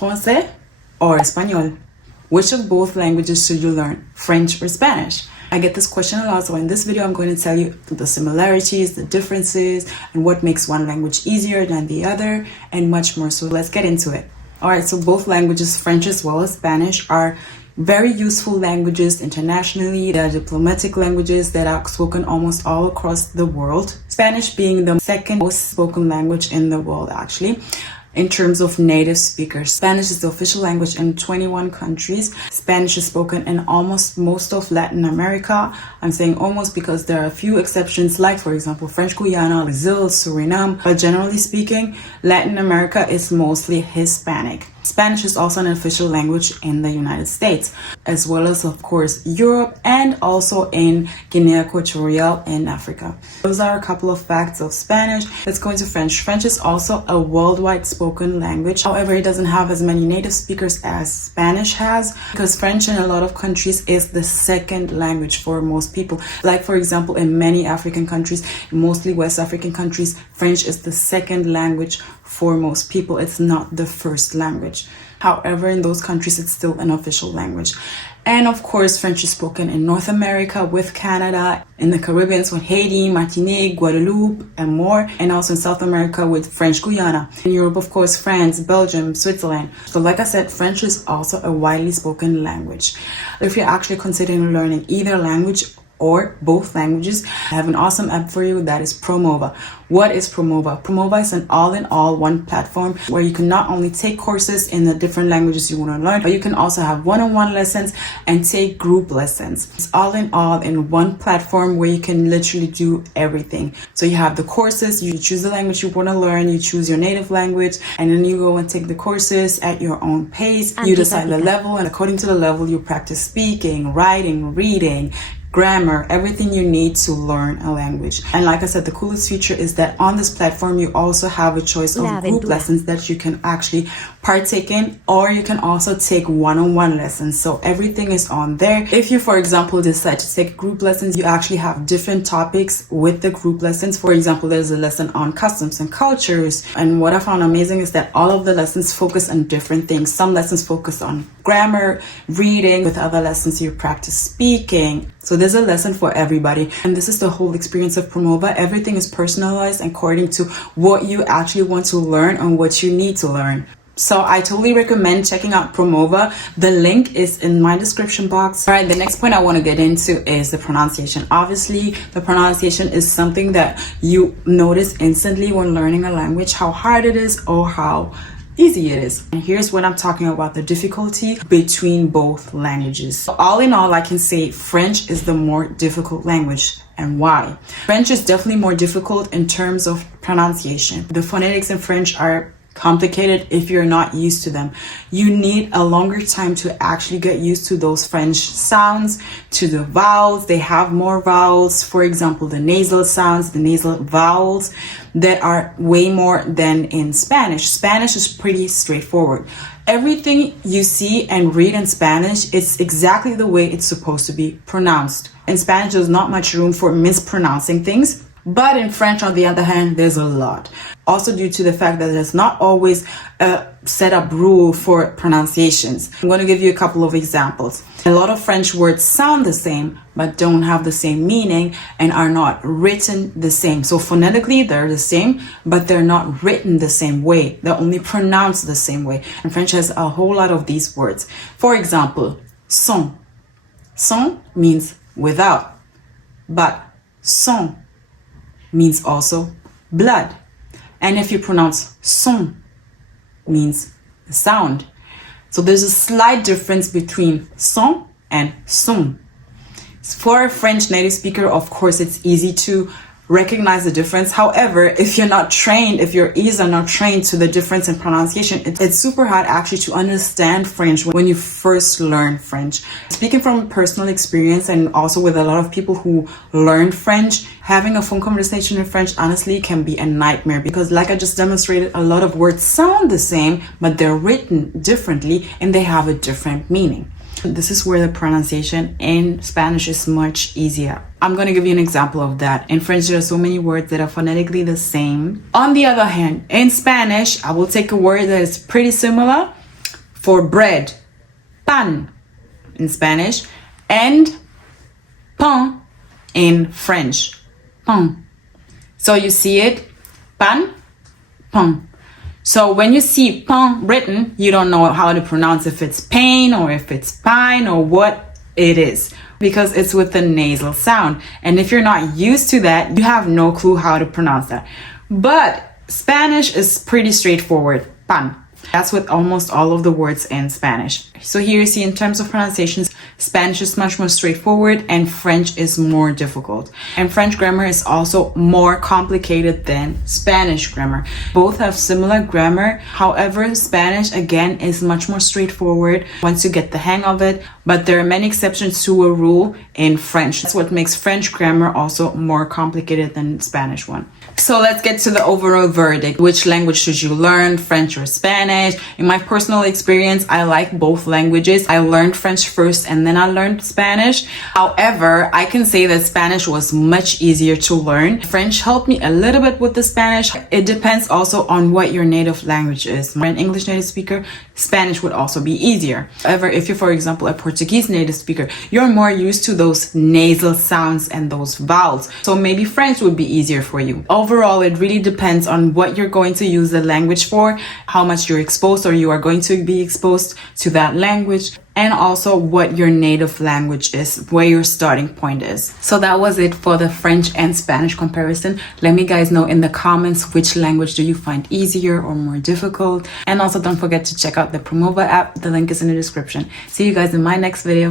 Français or Español? Which of both languages should you learn, French or Spanish? I get this question a lot, so in this video I'm going to tell you the similarities, the differences, and what makes one language easier than the other, and much more. So let's get into it. Alright, so both languages, French as well as Spanish, are very useful languages internationally. They are diplomatic languages that are spoken almost all across the world. Spanish being the second most spoken language in the world, actually, in terms of native speakers. Spanish is the official language in 21 countries. Spanish is spoken in almost most of Latin America. I'm saying almost because there are a few exceptions, like for example French Guiana, Brazil, Suriname. But generally speaking, Latin America is mostly Hispanic. Spanish is also an official language in the United States, as well as, of course, Europe and also in Guinea Equatorial in Africa. Those are a couple of facts of Spanish. Let's go into French. French is also a worldwide spoken language. However, it doesn't have as many native speakers as Spanish has, because French in a lot of countries is the second language for most people. Like, for example, in many African countries, mostly West African countries, French is the second language for most people. It's not the first language. However, in those countries, it's still an official language. And of course, French is spoken in North America with Canada, in the Caribbean with Haiti, Martinique, Guadeloupe, and more, and also in South America with French Guiana. In Europe, of course, France, Belgium, Switzerland. So like I said, French is also a widely spoken language. If you're actually considering learning either language or both languages, I have an awesome app for you that is Promova. What is Promova? Promova is an all-in-all one platform where you can not only take courses in the different languages you want to learn, but you can also have one-on-one lessons and take group lessons. It's all in one platform where you can literally do everything. So you have the courses, you choose the language you want to learn, you choose your native language, and then you go and take the courses at your own pace. You decide the level, and according to the level, you practice speaking, writing, reading, grammar, everything you need to learn a language. And like I said, the coolest feature is that on this platform you also have a choice of group lessons that you can actually partake in, or you can also take one-on-one lessons. So everything is on there. If you, for example, decide to take group lessons, you actually have different topics with the group lessons. For example, there's a lesson on customs and cultures, and what I found amazing is that all of the lessons focus on different things. Some lessons focus on grammar, reading. With other lessons you practice speaking. So there's a lesson for everybody, and this is the whole experience of Promova. Everything is personalized according to what you actually want to learn and what you need to learn. So I totally recommend checking out Promova. The link is in my description box. All right, the next point I want to get into is the pronunciation. Obviously, the pronunciation is something that you notice instantly when learning a language, how hard it is or how easy it is. And here's what I'm talking about, the difficulty between both languages. So all in all, I can say French is the more difficult language. And why? French is definitely more difficult in terms of pronunciation. The phonetics in French are complicated if you're not used to them. You need a longer time to actually get used to those French sounds, to the vowels. They have more vowels. For example, the nasal sounds, the nasal vowels, that are way more than in Spanish. Spanish is pretty straightforward. Everything you see and read in Spanish is exactly the way it's supposed to be pronounced. In Spanish, there's not much room for mispronouncing things. But in French, on the other hand, there's a lot. Also due to the fact that there's not always a set up rule for pronunciations. I'm going to give you a couple of examples. A lot of French words sound the same, but don't have the same meaning and are not written the same. So phonetically, they're the same, but they're not written the same way. They're only pronounced the same way. And French has a whole lot of these words. For example, sans. Sans means without, but sang means also blood. And if you pronounce son, means sound. So there's a slight difference between son and son. For a French native speaker, of course, it's easy to recognize the difference. However, if you're not trained, if your ears are not trained to the difference in pronunciation, it's super hard actually to understand French when you first learn French. Speaking from personal experience and also with a lot of people who learn French, having a phone conversation in French honestly can be a nightmare, because like I just demonstrated, a lot of words sound the same, but they're written differently and they have a different meaning. This is where the pronunciation in Spanish is much easier. I'm going to give you an example of that. In French, there are so many words that are phonetically the same. On the other hand, in Spanish, I will take a word that is pretty similar, for bread, pan in Spanish, and pain in French, pain. So you see it, pan, pain. So when you see pain written, you don't know how to pronounce if it's pain or if it's pine or what it is, because it's with the nasal sound. And if you're not used to that, you have no clue how to pronounce that. But Spanish is pretty straightforward, pan. That's with almost all of the words in Spanish. So here you see in terms of pronunciations, Spanish is much more straightforward and French is more difficult. And French grammar is also more complicated than Spanish grammar. Both have similar grammar. However, Spanish again is much more straightforward once you get the hang of it. But there are many exceptions to a rule in French. That's what makes French grammar also more complicated than Spanish one. So let's get to the overall verdict. Which language should you learn, French or Spanish? In my personal experience, I like both languages. I learned French first and then I learned Spanish. However, I can say that Spanish was much easier to learn. French helped me a little bit with the Spanish. It depends also on what your native language is. For an English native speaker, Spanish would also be easier. However, if you're, for example, a Portuguese native speaker, you're more used to those nasal sounds and those vowels. So maybe French would be easier for you. Overall, it really depends on what you're going to use the language for, how much you're exposed or you are going to be exposed to that language, and also what your native language is, where your starting point is. So that was it for the French and Spanish comparison. Let me guys know in the comments which language do you find easier or more difficult. And also don't forget to check out the Promova app. The link is in the description. See you guys in my next video.